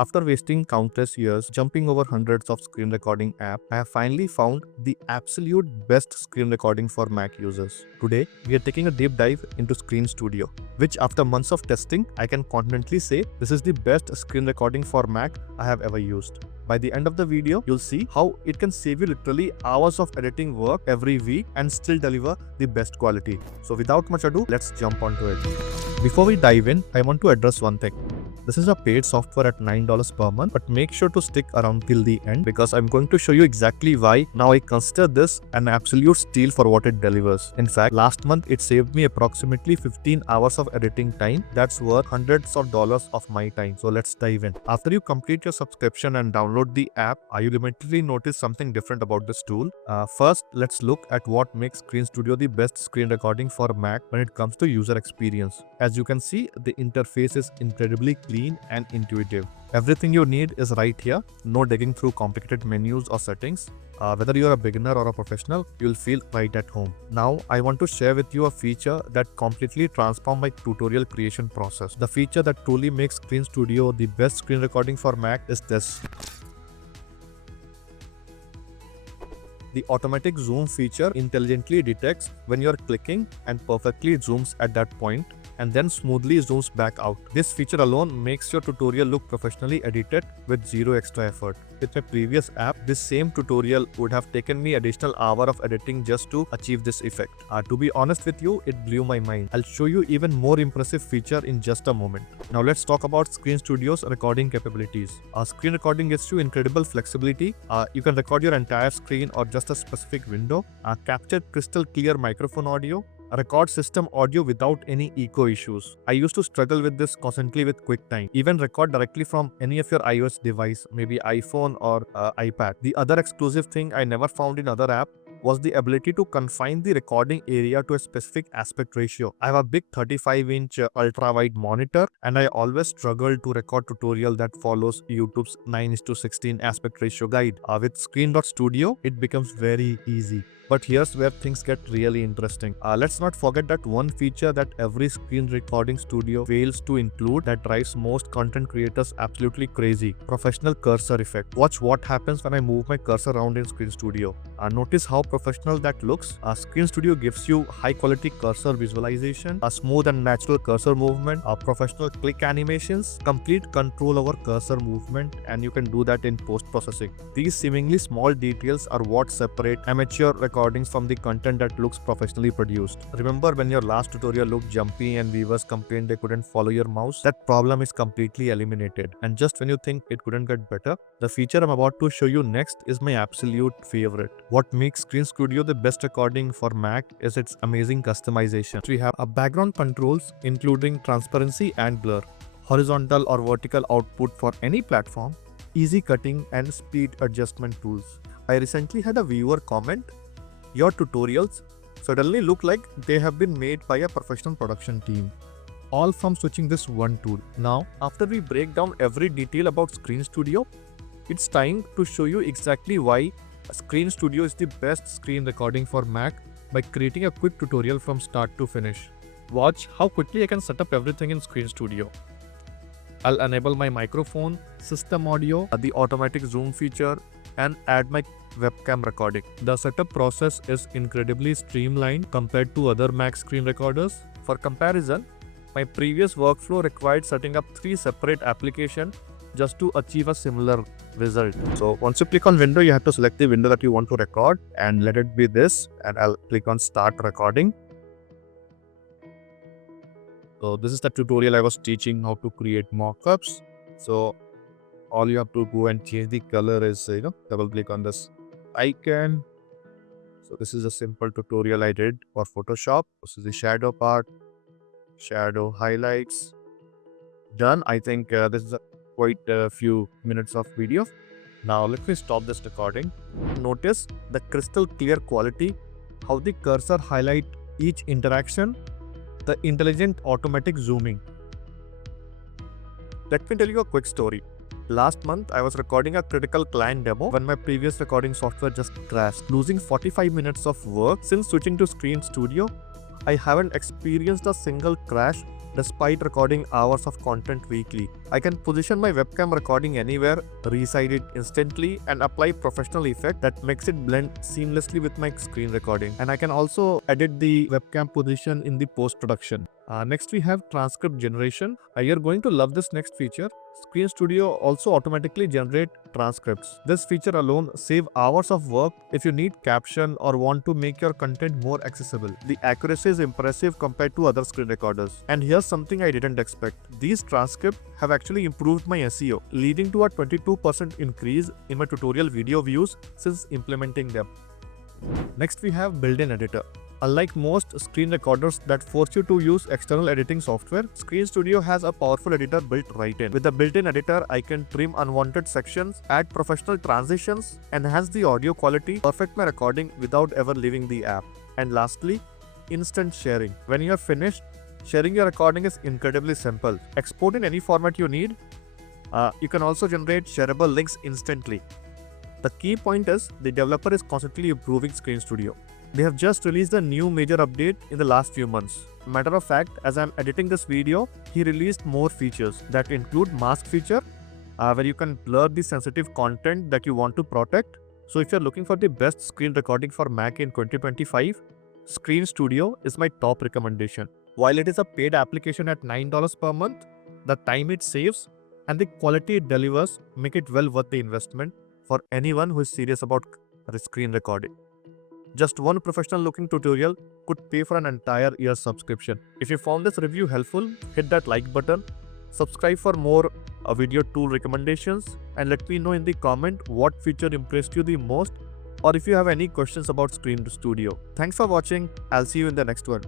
After wasting countless years jumping over hundreds of screen recording apps, I have finally found the absolute best screen recording for Mac users. Today, we are taking a deep dive into Screen Studio, which after months of testing, I can confidently say this is the best screen recording for Mac I have ever used. By the end of the video, you'll see how it can save you literally hours of editing work every week and still deliver the best quality. So without much ado, let's jump onto it. Before we dive in, I want to address one thing. This is a paid software at $9 per month, but make sure to stick around till the end because I'm going to show you exactly why now I consider this an absolute steal for what it delivers. In fact, last month it saved me approximately 15 hours of editing time. That's worth hundreds of dollars of my time. So let's dive in. After you complete your subscription and download the app, you'll immediately notice something different about this tool. First, let's look at what makes Screen Studio the best screen recording for Mac when it comes to user experience. As you can see, the interface is incredibly clean and intuitive. Everything you need is right here, no digging through complicated menus or settings. Whether you're a beginner or a professional, you'll feel right at home. Now, I want to share with you a feature that completely transformed my tutorial creation process. The feature that truly makes Screen Studio the best screen recording for Mac is this. The automatic zoom feature intelligently detects when you're clicking and perfectly zooms at that point and then smoothly zooms back out. This feature alone makes your tutorial look professionally edited with zero extra effort. With my previous app, this same tutorial would have taken me additional hour of editing just to achieve this effect. To be honest with you, it blew my mind. I'll show you even more impressive feature in just a moment. Now let's talk about Screen Studio's recording capabilities. Screen recording gives you incredible flexibility. You can record your entire screen or just a specific window, capture crystal clear microphone audio, record system audio without any echo issues. I used to struggle with this constantly with QuickTime. Even record directly from any of your iOS device, maybe iPhone or iPad. The other exclusive thing I never found in other app was the ability to confine the recording area to a specific aspect ratio. I have a big 35-inch ultra-wide monitor and I always struggle to record tutorial that follows YouTube's 9:16 aspect ratio guide. With Screen.studio, it becomes very easy. But here's where things get really interesting. Let's not forget that one feature that every screen recording studio fails to include that drives most content creators absolutely crazy. Professional cursor effect. Watch what happens when I move my cursor around in Screen Studio. Notice how professional that looks. Screen Studio gives you high quality cursor visualization, a smooth and natural cursor movement, professional click animations, complete control over cursor movement, and you can do that in post-processing. These seemingly small details are what separate amateur recordings from the content that looks professionally produced. Remember when your last tutorial looked jumpy and viewers complained they couldn't follow your mouse? That problem is completely eliminated. And just when you think it couldn't get better, the feature I'm about to show you next is my absolute favorite. What makes Screen Studio the best recording for Mac is its amazing customization. We have background controls including transparency and blur, horizontal or vertical output for any platform, easy cutting and speed adjustment tools. I recently had a viewer comment, "Your tutorials suddenly look like they have been made by a professional production team." All from switching this one tool. Now, after we break down every detail about Screen Studio, it's time to show you exactly why Screen Studio is the best screen recording for Mac by creating a quick tutorial from start to finish. Watch how quickly I can set up everything in Screen Studio. I'll enable my microphone, system audio, the automatic zoom feature, and add my webcam recording. The setup process is incredibly streamlined compared to other Mac screen recorders. For comparison, my previous workflow required setting up 3 separate applications just to achieve a similar result. So once you click on window, you have to select the window that you want to record and let it be this, and I'll click on start recording. So this is the tutorial I was teaching how to create mockups. So all you have to go and change the color is, double click on this icon. So this is a simple tutorial I did for Photoshop. This is the shadow part, shadow highlights. Done. I think this is quite a few minutes of video. Now let me stop this recording. Notice the crystal clear quality, how the cursor highlight each interaction, the intelligent automatic zooming. Let me tell you a quick story. Last month, I was recording a critical client demo when my previous recording software just crashed, losing 45 minutes of work. Since switching to Screen Studio, I haven't experienced a single crash despite recording hours of content weekly. I can position my webcam recording anywhere, resize it instantly, and apply professional effect that makes it blend seamlessly with my screen recording. And I can also edit the webcam position in the post-production. Next we have transcript generation. You're going to love this next feature. Screen Studio also automatically generate transcripts. This feature alone save hours of work if you need caption or want to make your content more accessible. The accuracy is impressive compared to other screen recorders. And here's something I didn't expect. These transcripts have actually improved my SEO, leading to a 22% increase in my tutorial video views since implementing them. Next we have built-in editor. Unlike most screen recorders that force you to use external editing software, Screen Studio has a powerful editor built right in. With the built-in editor, I can trim unwanted sections, add professional transitions, enhance the audio quality, perfect my recording without ever leaving the app. And lastly, instant sharing. When you are finished, sharing your recording is incredibly simple. Export in any format you need. You can also generate shareable links instantly. The key point is the developer is constantly improving Screen Studio. They have just released a new major update in the last few months. Matter of fact, as I'm editing this video, he released more features that include mask feature, where you can blur the sensitive content that you want to protect. So if you're looking for the best screen recording for Mac in 2025, Screen Studio is my top recommendation. While it is a paid application at $9 per month, the time it saves and the quality it delivers make it well worth the investment for anyone who is serious about screen recording. Just one professional looking tutorial could pay for an entire year's subscription. If you found this review helpful, hit that like button, subscribe for more video tool recommendations, and let me know in the comment what feature impressed you the most, or if you have any questions about Screen Studio. Thanks for watching. I'll see you in the next one.